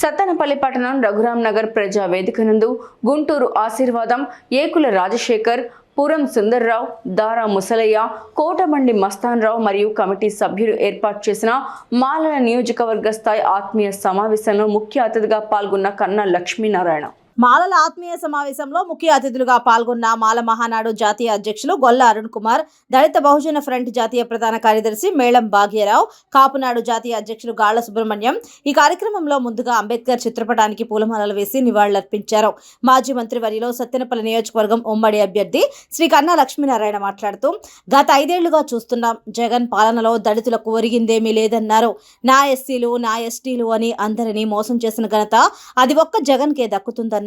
సత్తెనపల్లి పట్టణం రఘురాం నగర్ ప్రజా వేదిక నందు గుంటూరు ఆశీర్వాదం ఏకుల రాజశేఖర్, పురం సుందర్రావు, దారా ముసలయ్య, కోటమండి మస్తాన్రావు మరియు కమిటీ సభ్యులు ఏర్పాటు చేసిన మాలల నియోజకవర్గ స్థాయి ఆత్మీయ సమావేశంలో ముఖ్య అతిథిగా పాల్గొన్న కన్నా లక్ష్మీనారాయణ. మాలల ఆత్మీయ సమావేశంలో ముఖ్య అతిథులుగా పాల్గొన్న మాల మహానాడు జాతీయ అధ్యక్షులు గొల్ల అరుణ్ కుమార్, దళిత బహుజన ఫ్రంట్ జాతీయ ప్రధాన కార్యదర్శి మేళం భాగ్యరావు, కాపునాడు జాతీయ అధ్యక్షులు గాళ్ల సుబ్రహ్మణ్యం. ఈ కార్యక్రమంలో ముందుగా అంబేద్కర్ చిత్రపటానికి పూలమాలలు వేసి నివాళులర్పించారు. మాజీ మంత్రి వర్యులో సత్తెనపల్లి నియోజకవర్గం ఉమ్మడి అభ్యర్థి శ్రీ కన్నా లక్ష్మీనారాయణ మాట్లాడుతూ, గత 5 ఏళ్లుగా చూస్తున్నాం, జగన్ పాలనలో దళితులకు ఒరిగిందేమీ లేదన్నారు. నా ఎస్సీలు, నా ఎస్టీలు అని అందరినీ మోసం చేసిన ఘనత అది ఒక్క జగన్కే దక్కుతుందన్నారు.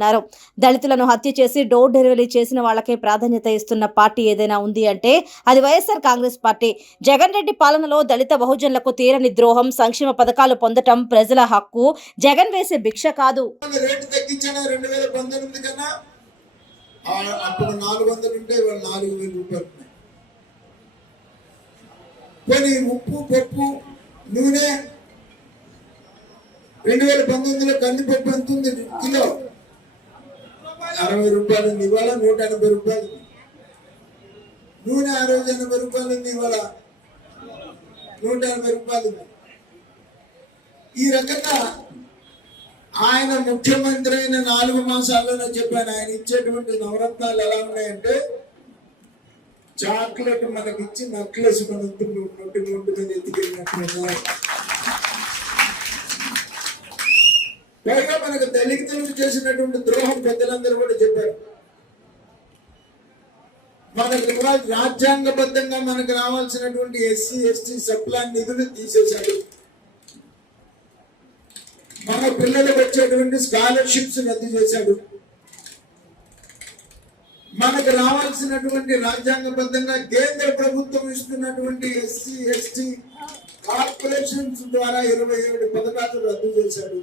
దళితులను హత్య చేసి డోర్ డెలివరీ చేసిన వాళ్ళకే ప్రాధాన్యత ఇస్తున్న పార్టీ ఏదైనా ఉంది అంటే అది వైఎస్ఆర్ కాంగ్రెస్ పార్టీ. జగన్ రెడ్డి పాలనలో దళిత బహుజనులకు తీరని ద్రోహం, సంక్షేమ పథకాలు పొందటం ప్రజల హక్కు, జగన్ వేసే భిక్ష కాదు. రేటు తగ్గించిన 2019 కన్నా అప్పుడు 400 ఉంటే 4,000 రూపాయలు. కొన్ని ఉప్పు, పప్పు, నూనె 2019లో కందిపప్పు ఎంత ఉంది కిలో? 60 రూపాయలు ఉంది, ఇవాళ 180 రూపాయలు. నూనె ఆ రోజు 80 రూపాయలు ఉంది, ఇవాళ 180 రూపాయలు. ఈ రకంగా ఆయన ముఖ్యమంత్రి అయిన 4 మాసాల్లోనే చెప్పాను, ఆయన ఇచ్చేటువంటి నవరత్నాలు ఎలా ఉన్నాయంటే చాక్లెట్ మనకిచ్చి నక్లెస్ మన నొట్టి మీద ఎత్తికెళ్ళినట్టు. పైగా మనకు దళితులకు చేసినటువంటి ద్రోహం పెద్దలందరూ కూడా చెప్పారు. మనకు రాజ్యాంగబద్ధంగా మనకు రావాల్సినటువంటి ఎస్సీ ఎస్టీ సప్లాన్ నిధులు తీసేశాడు. మన పిల్లలకు వచ్చేటువంటి స్కాలర్షిప్స్ రద్దు చేశాడు. మనకు రావాల్సినటువంటి రాజ్యాంగబద్ధంగా కేంద్ర ప్రభుత్వం ఇస్తున్నటువంటి ఎస్సీ ఎస్టీ కార్పొరేషన్స్ ద్వారా 27 పథకాలు రద్దు చేశాడు.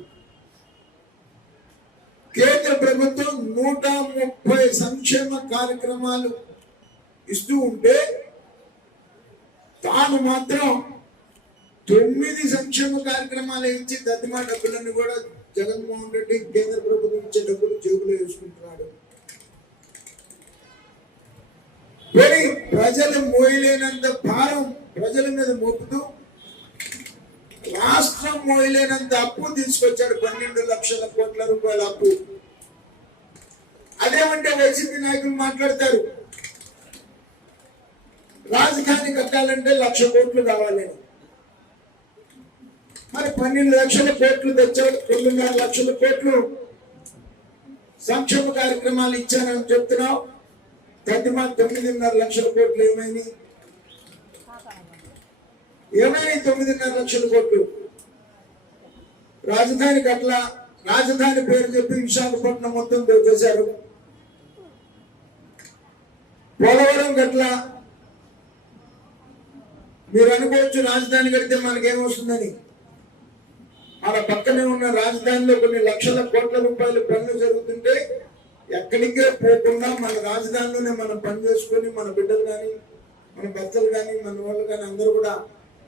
కేంద్ర ప్రభుత్వం 130 సంక్షేమ కార్యక్రమాలు ఇస్తూ ఉంటే తాను మాత్రం 9 సంక్షేమ కార్యక్రమాలు ఇచ్చి దద్దిమా డబ్బులను కూడా జగన్మోహన్ రెడ్డి కేంద్ర ప్రభుత్వం ఇచ్చే డబ్బులు జేబులో వేసుకుంటున్నాడు. మరి ప్రజలు మోయలేనంత భారం ప్రజల మీద మోపుతూ రాష్ట్రం మోయలేనంత అప్పు తీసుకొచ్చాడు. 12 లక్షల కోట్ల రూపాయల అప్పు. అదేమంటే వైసీపీ నాయకులు మాట్లాడతారు, రాజధాని కట్టాలంటే 1,00,000 కోట్లు కావాలని. మరి 12 లక్షల కోట్లు తెచ్చాడు. 9.5 లక్షల కోట్లు సంక్షేమ కార్యక్రమాలు ఇచ్చానని చెప్తున్నావు. 9.5 లక్షల కోట్లు ఏమైనాయి? 9.5 లక్షల కోట్లు రాజధాని కట్ల. రాజధాని పేరు చెప్పి విశాఖపట్నం మొత్తం దోచేశారు. పోలవరం గట్ల. మీరు అనుకోవచ్చు రాజధాని కడితే మనకేమొస్తుందని. మన పక్కనే ఉన్న రాజధానిలో కొన్ని లక్షల కోట్ల రూపాయలు పనులు జరుగుతుంటే ఎక్కడికే పోకుండా మన రాజధానిలోనే మనం పని చేసుకొని మన బిడ్డలు కానీ మన భర్తలు కానీ మన వాళ్ళు కానీ అందరూ కూడా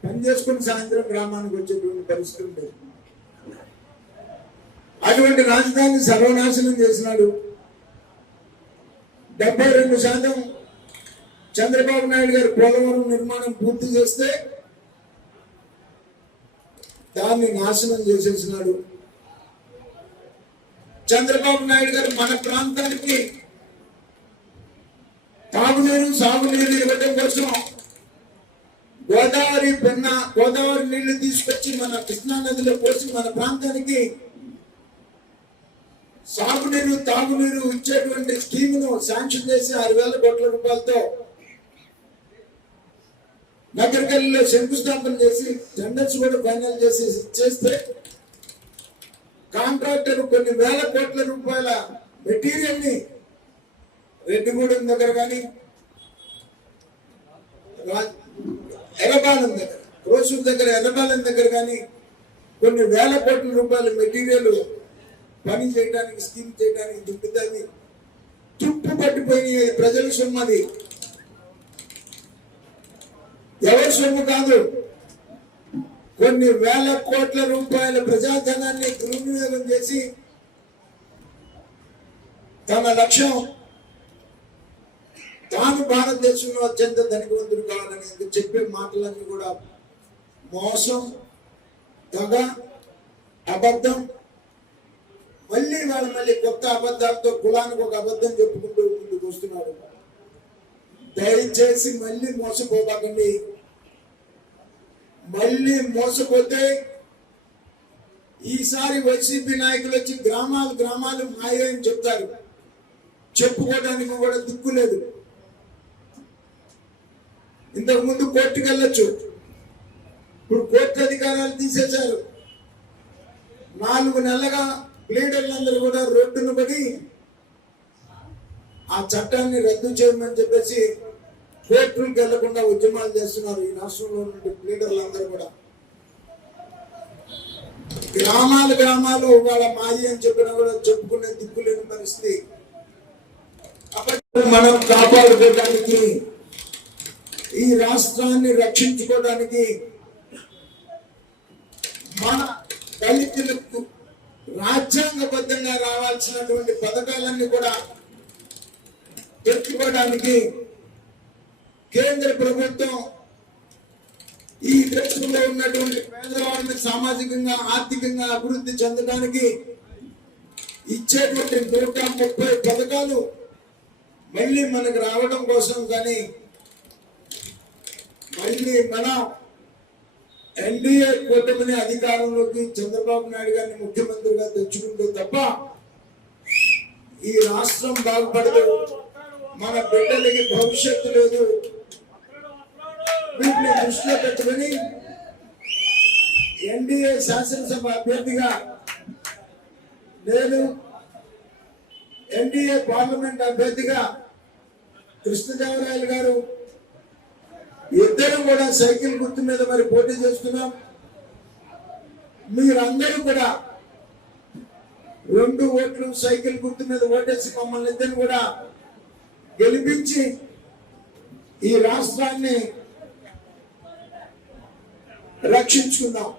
పని చేసుకుని సాయంత్రం గ్రామానికి వచ్చేటువంటి పరిస్థితి ఉంటుంది. అటువంటి రాజధాని సర్వనాశనం చేసినాడు. 72% చంద్రబాబు నాయుడు గారు పోలవరం నిర్మాణం పూర్తి చేస్తే దాన్ని నాశనం చేసేసినాడు. చంద్రబాబు నాయుడు గారు మన ప్రాంతానికి తాగునీరు సాగునీరు ఇవ్వడం కోసం గోదావరి నీళ్లు తీసుకొచ్చి మన కృష్ణా నదిలో పోసి మన ప్రాంతానికి సాగునీరు తాగునీరు ఇచ్చేటువంటి స్కీమును శాంక్షన్ చేసి 6,000 కోట్ల రూపాయలతో నగరకల్లిలో శంకుస్థాపన చేసి టెండర్స్ కూడా ఫైనల్ చేస్తే కాంట్రాక్టర్ కొన్ని 1,000 కోట్ల రూపాయల మెటీరియల్ ని రెడ్డిగూడెం దగ్గర కానీ ఎర్రబాలెం దగ్గర క్రోసూర్ దగ్గర ఎర్రబాలెం దగ్గర కానీ కొన్ని 1,000 కోట్ల రూపాయల మెటీరియల్ పని చేయడానికి స్కీమ్ చేయడానికి దుడ్డుదాన్ని తుప్పు పట్టిపోయి ప్రజల సొమ్మది. ఎవరి సొమ్ము కాదు. కొన్ని వేల కోట్ల రూపాయల ప్రజాధనాన్ని దుర్వినియోగం చేసి తన లక్ష్యం తాను భారతదేశంలో అత్యంత ధనికవంతుడు కావాలని చెప్పే మాటలన్నీ కూడా మోసం, దగ, అబద్ధం. మళ్ళీ కొత్త అబద్ధాలతో కులానికి ఒక అబద్ధం చెప్పుకుంటూ ముందుకు వస్తున్నాడు. దయచేసి మళ్ళీ మోసపోబాకండి. మళ్ళీ మోసపోతే ఈసారి వైసీపీ నాయకులు వచ్చి గ్రామాలు మాయ అని చెప్తారు. చెప్పుకోవడానికి కూడా దిక్కు లేదు. ఇంతకు ముందు కోర్టుకు వెళ్ళొచ్చు, ఇప్పుడు కోర్టు అధికారాలు తీసేశారు. 4 నెలలుగా లీడర్లందరూ కూడా రోడ్డును పడి ఆ చట్టాన్ని రద్దు చేయమని చెప్పేసి కోర్టులకు వెళ్లకుండా ఉద్యమాలు చేస్తున్నారు. ఈ రాష్ట్రంలో ఉన్న లీడర్లందరూ కూడా గ్రామాలు వాళ్ళ మాజీ అని చెప్పినా కూడా చెప్పుకునే దిక్కులేని పరిస్థితి. మనం కాపాడుకోవడానికి, ఈ రాష్ట్రాన్ని రక్షించుకోవడానికి మన దళితులకు రాజ్యాంగబద్ధంగా రావాల్సినటువంటి పథకాలన్నీ కూడా తెచ్చుకోవడానికి కేంద్ర ప్రభుత్వం ఈ దేశంలో ఉన్నటువంటి పేదవాళ్ళని సామాజికంగా, ఆర్థికంగా అభివృద్ధి చెందడానికి ఇచ్చేటువంటి 130 పథకాలు మళ్ళీ మనకు రావడం కోసం, కానీ మళ్ళీ మనం ఎన్డీఏ కూటమిని అధికారంలోకి చంద్రబాబు నాయుడు గారిని ముఖ్యమంత్రిగా తెచ్చుకుంటే తప్ప ఈ రాష్ట్రం బాగుపడదు, మన బిడ్డలకి భవిష్యత్తు లేదు. వీటిని దృష్టిలో పెట్టుకుని ఎన్డీఏ శాసనసభ అభ్యర్థిగా నేను, ఎన్డీఏ పార్లమెంట్ అభ్యర్థిగా కృష్ణదేవరాయలు గారు, ఇద్దరం కూడా సైకిల్ గుర్తు మీద మరి పోటీ చేస్తున్నాం. మీరందరూ కూడా 2 ఓట్లు సైకిల్ గుర్తు మీద ఓటేసి మమ్మల్ని ఇద్దరు కూడా గెలిపించి ఈ రాష్ట్రాన్ని రక్షించుకుందాం.